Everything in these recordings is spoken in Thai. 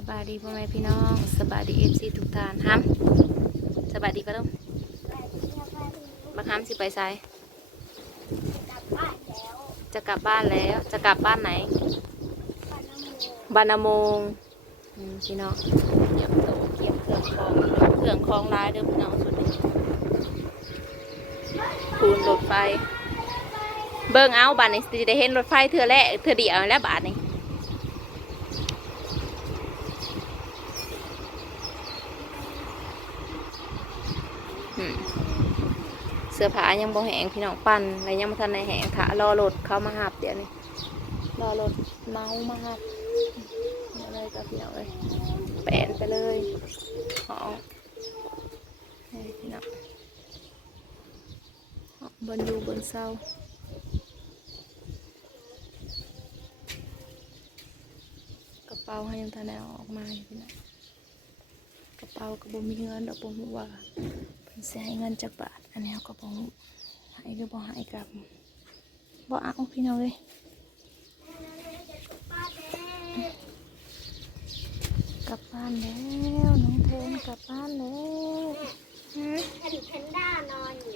สบายดีพ่อแม่พี่น้องสบายดีFCทุกท่านฮัมสบายดีปะลูกบักฮัมสิไปไสจะกลับบ้านแล้วจะกลับบ้านไหนบ้านนาโมงพี่น้องเก็บโต๊ะเก็บเครื่องคล้องลายเด้อพี่น้องสุดนี้ปูนรถไฟเบิ่งเอาบ้านนี้จะได้เห็นรถไฟเทื่อแรกเทื่อเดียวแล้วบ้านนี้เสื้อผ้ายังบ่แห้งพี่น้องปั่นอะไรยังไม่ทันในแห้งค่ะรอรถเขามาหับเดี๋ยวนี้รอรถเมามาหับอะไรกับพี่น้องเลยแปนไปเลยห้องพี่น้องบนอยู่บนเสากระเป๋าให้ยังทันได้ออกมาพี่น้องกระเป๋าก็บ่มีเงินดอกบ่รู้ว่าเพิ่นสิให้เงินจักบาทอันนี้ก็บ่ให้ก็บ่ให้กลับบ่เอาพี่น้องเลยกลับบ้านแล้วน้องเทนกลับบ้านแล้วแพนด้านอนอยู่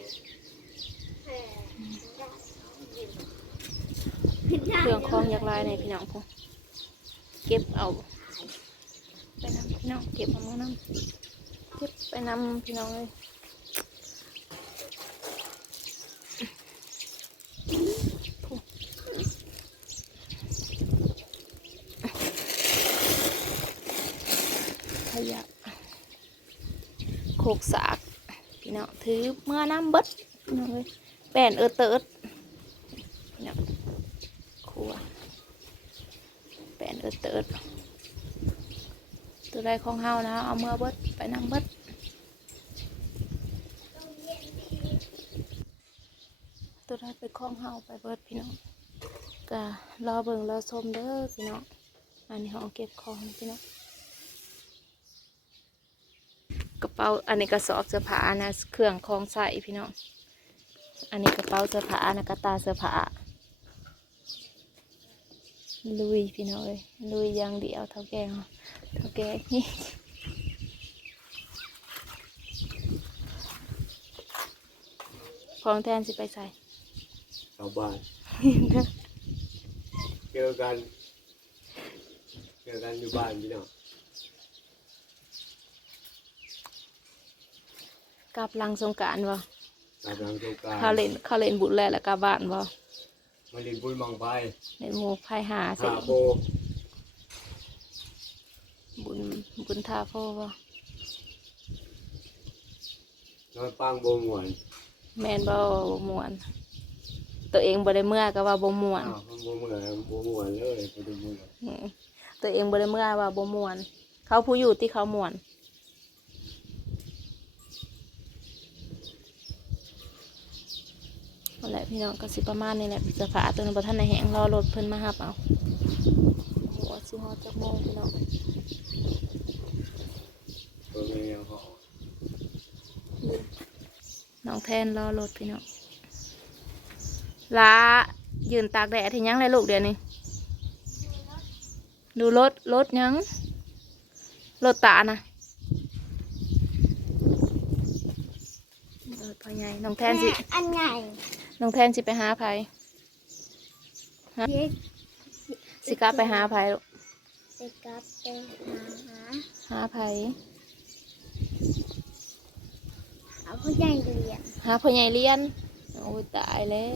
เครื่องคล้องยักษ์ลายในพี่น้องพวกเก็บเอาไปนำพี่น้องเก็บเอามาน้ำเก็บไปนำพี่น้องเลยขยะโขกสากพี่น้องถือเมื่อน้ำเบิดพี่น้องเลยแป้นเติร์ดพี่น้องครัวแป้นเติร์ดตัวใดของเฮานะเอาเมื่อเบิดไปน้ำเบิดตัวใดไปของเฮาไปเบิดพี่น้องก็รอเบิ่งรอชมเด้อพี่น้องอันนี้ห้องเก็บของพี่น้องกระเป๋าอันนี้กระสอบเสื้อผ้านะเครื่องคล้องใส่พี่น้องอันนี้กระเป๋าเสื้อผ้านะกระตาเสื้อผ้าลุยพี่น้องเลยลุยอย่างเดียวเท่าแก่นี่ของแทนสิไปใส่ชาวบ้านเจอกันอยู่บ้านพี่น้องกลับหลังสงกรานต์บ่กลับหลังสงกรานต์เขาเล่นบุญแล้วกลับบ้านบ่มาเล่นบุญบังไฟเล่นหมู่ไพ่หาสิโบบุญท่าโพบ่นอนปังโบม่วนแม่นบ่ม่วนตัวเองบ่ได้เมื่อก็ว่าบ่ม่วนโบม่วนเลยไปดูม่วนตัวเองบ่ได้เมื่อว่าบ่ม่วนเขาผู้อยู่ที่เขาม่วนนั่นแหละพี่น้องก็สิประมาณนี้แหละเสื้อผ้าตัวนั้นบ่ทันได้แห้งรอรถเพิ่นมารับเอาหัวสิฮอดจักโมงพี่น้องน้องแทนรอรถพี่น้องลายืนตากแดดที่ยังเลยลูกเดี๋ยวนี้ดูรถยังรถตานะพ่อใหญ่น้องแทนสิอันใหญ่น้องแทนสิไปหาไผสิกลับไปหาไผลูกไปกลับไปหาไผเอาพ่อใหญ่เรียนหาพ่อใหญ่เรียนโอ้ยตายแล้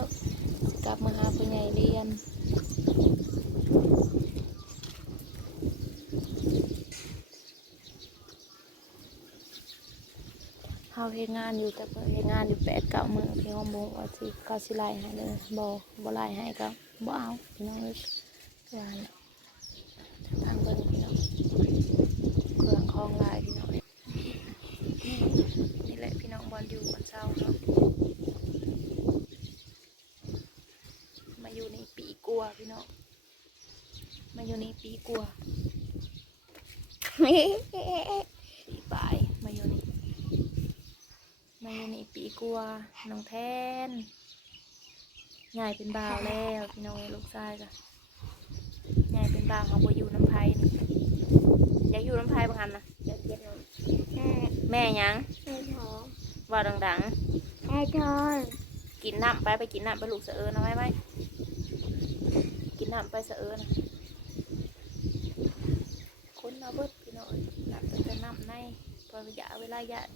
วสิกลับมาหาพ่อใหญ่เรียนเขาเฮ็ดงานอยู่แต่เพิ่นเฮ็ดงานอยู่8-9 มื้อพี่น้องบ่ว่าสิเขาสิไล่ให้เลยบ่ไล่ให้ก็บ่เอาพี่น้องเลยว่าแหละทางเบิ่งพี่น้องเครื่องคล้องลายพี่น้องนี่แหละพี่น้องบอลอยู่บนเสาเนาะมาอยู่ในปีกัวพี่น้องมาอยู่ในปีกัวปีปลายมาอยู่นี่ปีกัวน้องแทนใหญ่เป็นบ่าวแล้วพี่น้องลูกชายก็ใหญ่เป็นบ่าวเขาบ่อยู่น้ำไผ่นี่ แม่ยัง ไอ้ทอง ว่าดัง ไอ้ทอง ๆกินน้ำไปกินน้ำไปลูกเสะเอิญเอาไว้กินน้ำไปเสะเอิญคนเราเบิดพี่น้อยหลับตั้งแต่น้ำในพออยากเวลาอยาก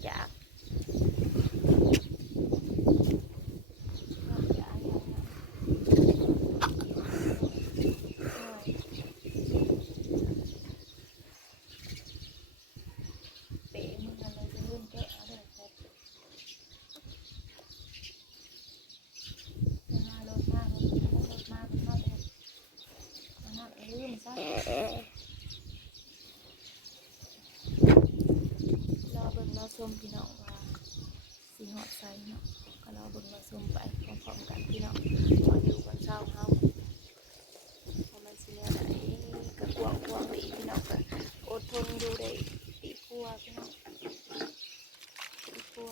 เปะมึงอะไรจะเริ่มแกะเอาเลยครับรถมากเลยลืมซะรอเบิ่งรอชมพี่น้องว่าสีหอดใสเนาะก็รอเบิ่งรอชมไปพร้อมๆกันพี่น้องก่อนอยู่ก่อนเช้าเฮาเพราะมันสิเนี่ยได้กระกวงไปอีกพี่น้องก็อดทนอยู่ได้ปีกลัวพี่น้องปีกลัว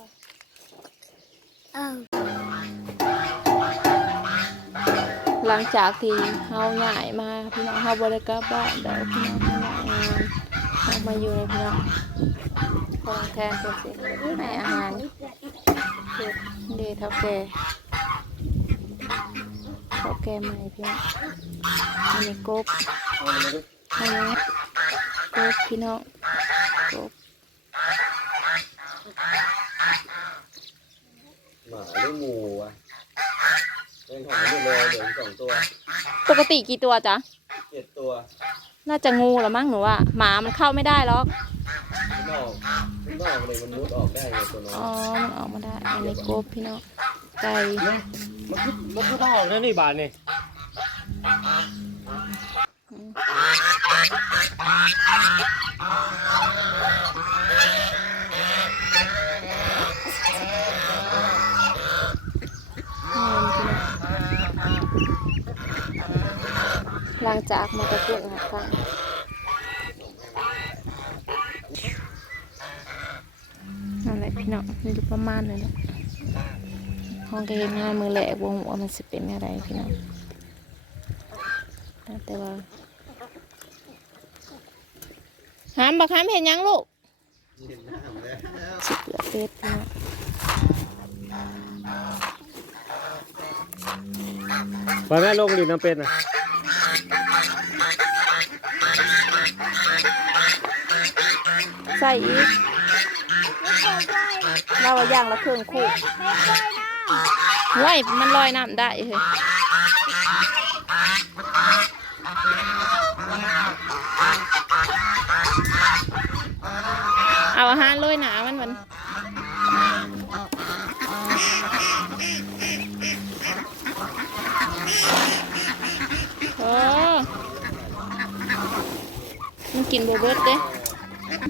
หลังจากที่เฮาย้ายมาพี่น้องเฮาบ่ได้กลับบ้านเดี๋ยวพี่น้องเฮาย้ายงานเฮามาอยู่ในพี่น้องพอแทนเพิ่นสิให้อาหารเฮ็ดเดเท่าแก่ใหม่พี่น้องอันนี้กบอันนี้กบพี่น้องกบ หมาหรืองูวะเป็นของหมดเลยเหลือ2 ตัว ปกติกี่ตัวจ๊ะ 7 ตัว น่าจะงูละมั้งหนูว่าหมามันเข้าไม่ได้หรอก มันออกเลยมันมุดออกได้ไงตัวน้อย อ๋อมันออกมาได้อันนี้กบพี่น้องไก่ มันก็ต้องออกนะนี่บาทนี่ หลังจากมันก็เกิดหักฟังนั่นแหละพี่น้องมันอยู่ประมาณนั้นแหละห้องก็เห็นงานมือแหลกวงหัวมันสิเป็นอะไรพี่น้องแต่ว่าห้ามบอกห้ามเห็นยังลูกสิเกลือเป็ดพี่น้อง ไปแม่ลงดินน้ำเป็ดนะ ใส่อีกเราว่าย่างละเครื่องคู่ไว้มันลอยน้ำได้เฮ้ยเอาอาหารโรยหนามันโอ้มันกินเบิดเด้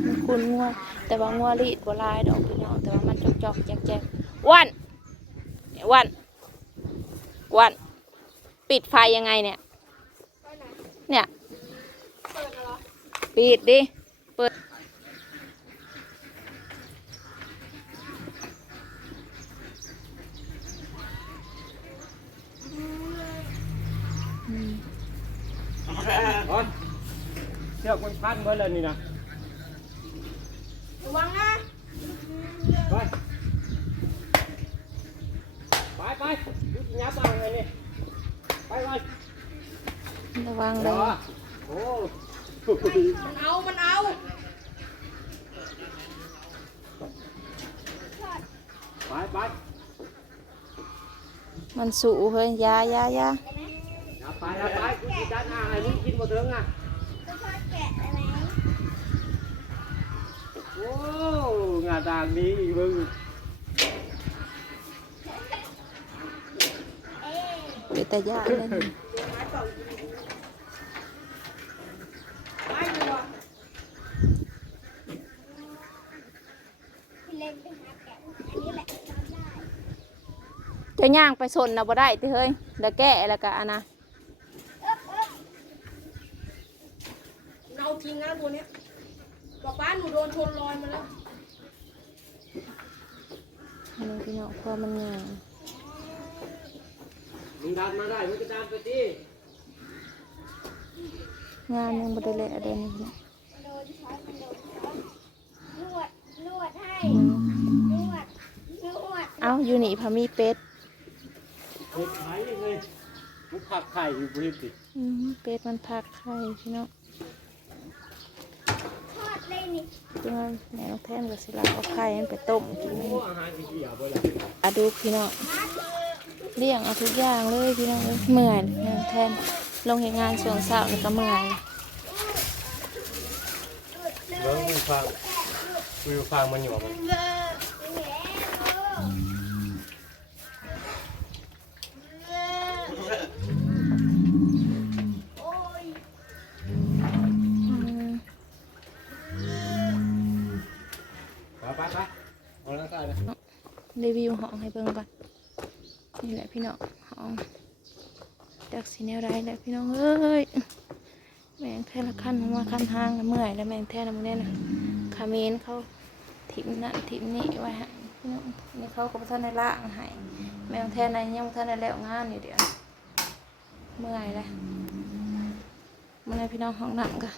มันคุณงัวแต่ว่างัวรีดบัวลายดอกพี่น้องแต่ว่ามันจอกแจ๊กอ้วนปิดไฟยังไงเนี่ยปิดดิเปิดเชือกมันพันเบิดเลยนี่นะ ระวังนะ ไปดูยับเอาไงนี่ไประ วังเลย โอ้ มันเอาไปมันสูเฮ้ยยาอย่าไปกูกินด้านหน้าไอ้นี่กินหมดเถิงอ่ะ แกะอะไร โอ้งานต่างนี้อีกมึง เป็นแต่ยาเลยจะย่างไปสนนะบ่ได้ที่เฮ้ยเดี๋ยวแก้แล้วก็อันนะ เอาจริงนะตัวเนี้ยบอกป้าหนูโดนชนลอยมาแล้ว อันนี้พี่น้องพอมันย่าง มึงดันมาได้มึงก็ดันไปดิ งานยังบ่ได้เละอะไรนี่นะ นวดให้ นวดนวด เอ้าอยู่นี่พามีเป็ด เฮ็ดขายยังไงมันผักไข่อยู่บ่เฮ็ดติ เป็ดมันพักไข่พี่น้อง ทอดเลยนี่ ตัวแม่น้องแทนก็สิลาเอาไข่มันไปต้มกิน โอ้อาหารสิเกี่ยวบ่ล่ะ อะดูพี่น้องเลี้ยงเอาทุกอย่างเลยพี่น้องเอ้ยเมื่อยแม่น้องแทนลงเหตุงานช่วงเช้านี่ก็เมื่อย เบิ่งมึงฟังกูฟังมันอยู่บ่มัน โอ้ย อืม ไปเอาละกันนะ รีวิวห้องให้เบิ่งก่อนนี่แหละพี่น้องห้องจากสีแนวไรแหละพี่น้องเอ้ยแมงแทนละขั้นมาขั้นห้างแล้วเมื่อยแล้วแมงแทนละมึงเนี่ยนะคาเมนเขาถิ่มนั่นถิ่มนี่ไว้ให้พี่น้องนี่เขาก็บ่ทันได้ล่างให้แมงแทนในยังบ่ทันได้แล้วงานอยู่เดี๋ยวเมื่อยแล้วมันให้พี่น้องห้องน้ำกัน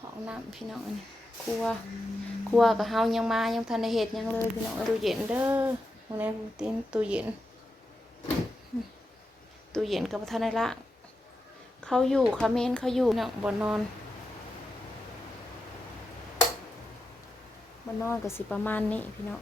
ห้องน้ำพี่น้องอันนี้ครัวกับเฮายังมายังทันได้เฮ็ดหยังเลยพี่น้องตู้เย็นเด้อตรงนี้ตีนตู้เย็นกับบ่ทันได้ละเขาอยู่คาเมนเขาอยู่เนาะบ่นอนก็สิประมาณนี้พี่น้อง